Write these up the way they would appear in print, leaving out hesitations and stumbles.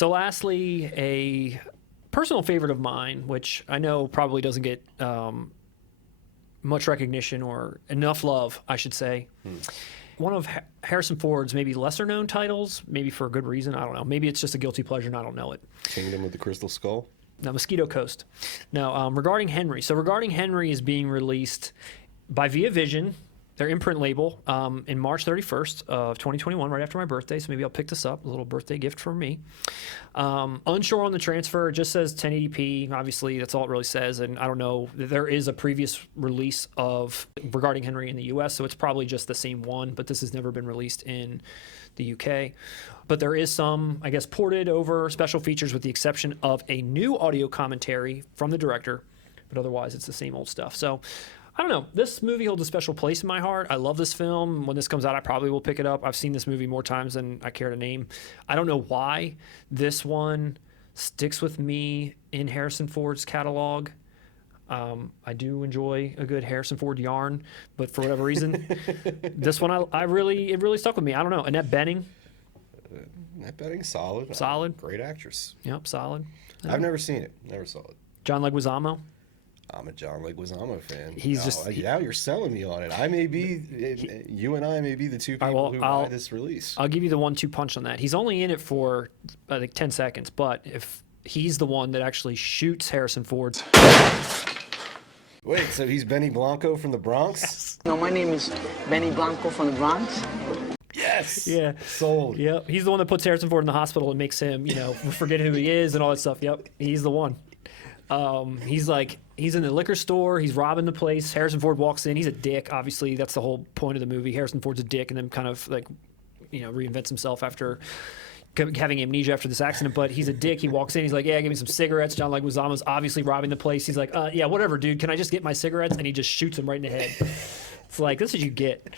So lastly, a personal favorite of mine, which I know probably doesn't get much recognition or enough love, I should say. One of Harrison Ford's maybe lesser known titles, maybe for a good reason. I don't know. Maybe it's just a guilty pleasure and I don't know it. Kingdom of the Crystal Skull? No, Mosquito Coast. Now, Regarding Henry. So Regarding Henry is being released by Via Vision, their Imprint label, in March 31st of 2021, right after my birthday. So maybe I'll pick this up, a little birthday gift from me. Unsure on the transfer. It just says 1080p. Obviously, that's all it really says. And I don't know. There is a previous release of Regarding Henry in the U.S., so it's probably just the same one. But this has never been released in the U.K. But there is some, I guess, ported over special features with the exception of a new audio commentary from the director. But otherwise, it's the same old stuff. So I don't know. This movie holds a special place in my heart. I love this film. When this comes out, I probably will pick it up. I've seen this movie more times than I care to name. I don't know why this one sticks with me in Harrison Ford's catalog. I do enjoy a good Harrison Ford yarn, but for whatever reason, this one it really stuck with me. I don't know. Annette Bening. Annette Bening, solid. Solid. Great actress. Yep, solid. I've never seen it. Never saw it. John Leguizamo. I'm a John Leguizamo fan. Now you're selling me on it. You and I may be the two people who buy this release. I'll give you the 1-2 punch on that. He's only in it for I think 10 seconds, but if he's the one that actually shoots Harrison Ford. Wait, so he's Benny Blanco from the Bronx? Yes. No, my name is Benny Blanco from the Bronx. Yes. Yeah. Sold. Yep. He's the one that puts Harrison Ford in the hospital and makes him, forget who he is and all that stuff. Yep. He's the one. He's in the liquor store. He's robbing the place. Harrison Ford walks in. He's a dick. Obviously, that's the whole point of the movie. Harrison Ford's a dick and then kind of reinvents himself after having amnesia after this accident. But he's a dick. He walks in. He's like, yeah, give me some cigarettes. John Leguizamo's obviously robbing the place. He's like, yeah, whatever, dude. Can I just get my cigarettes? And he just shoots him right in the head. It's like, this is what you get.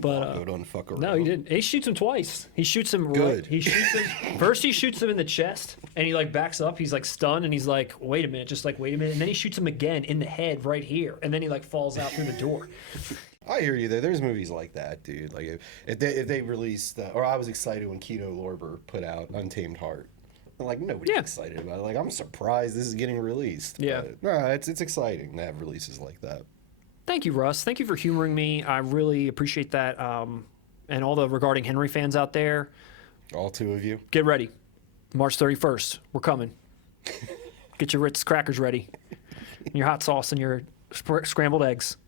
But don't fuck around. No, he didn't. He shoots him twice. He shoots him Good. He shoots him. First, he shoots him in the chest, and he backs up. He's stunned, and he's like, "Wait a minute!" Wait a minute, and then he shoots him again in the head right here, and then he falls out through the door. I hear you there. There's movies like that, dude. Like if they released, or I was excited when Kino Lorber put out Untamed Heart. Nobody's excited about it. I'm surprised this is getting released. Yeah, but, no, it's exciting to have releases like that. Thank you, Russ. Thank you for humoring me. I really appreciate that. And all the Regarding Henry fans out there. All two of you. Get ready. March 31st. We're coming. Get your Ritz crackers ready. And your hot sauce and your scrambled eggs.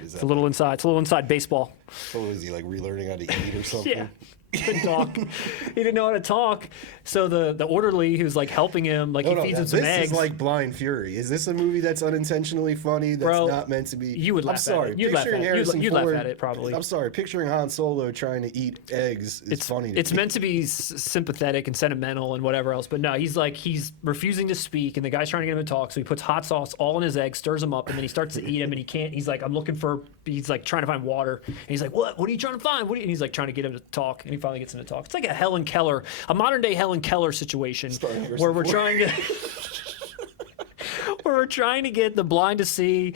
It's a little inside baseball. What was he, relearning how to eat or something? Yeah. He couldn't talk. He didn't know how to talk. So the orderly who's helping him, he feeds him some eggs. This is like Blind Fury. Is this a movie that's unintentionally funny? That's not meant to be. You would laugh at it. You'd laugh at it, probably. I'm sorry. Picturing Han Solo trying to eat eggs is funny. It's meant to be sympathetic and sentimental and whatever else. But no, he's refusing to speak, and the guy's trying to get him to talk. So he puts hot sauce all in his eggs, stirs them up, and then he starts to eat them, and he can't. He's like, he's trying to find water, and he's like, what? What are you trying to find? And he's trying to get him to talk, and he finally gets him to talk. It's like a modern day Helen Keller situation where we're trying to get the blind to see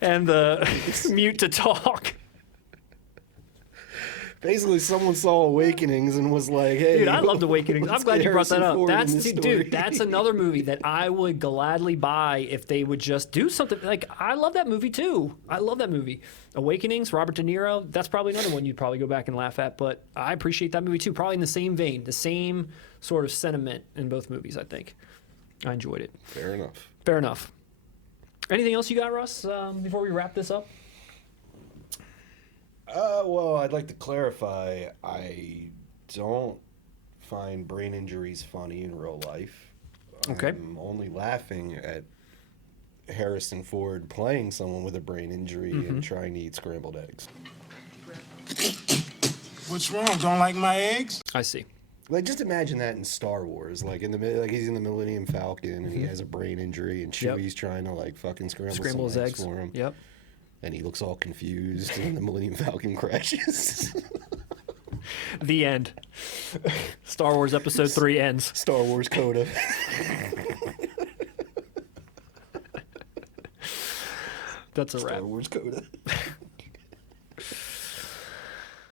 and the mute to talk. Basically, someone saw Awakenings and was like, "Hey, dude, I loved Awakenings. I'm glad you brought that up. That's another movie that I would gladly buy if they would just do something. I love that movie too. I love that movie. Awakenings, Robert De Niro. That's probably another one you'd probably go back and laugh at. But I appreciate that movie too. Probably in the same vein, the same sort of sentiment in both movies. I think I enjoyed it. Fair enough. Fair enough. Anything else you got, Russ? Before we wrap this up. Well, I'd like to clarify, I don't find brain injuries funny in real life. Okay. I'm only laughing at Harrison Ford playing someone with a brain injury and trying to eat scrambled eggs. What's wrong? Don't like my eggs? I see. Just imagine that in Star Wars, he's in the Millennium Falcon and he has a brain injury and Chewie's trying to fucking scramble his eggs for him. Yep. And he looks all confused, and the Millennium Falcon crashes. The end. Star Wars Episode 3 ends. Star Wars Coda. That's a wrap. Star Wars Coda.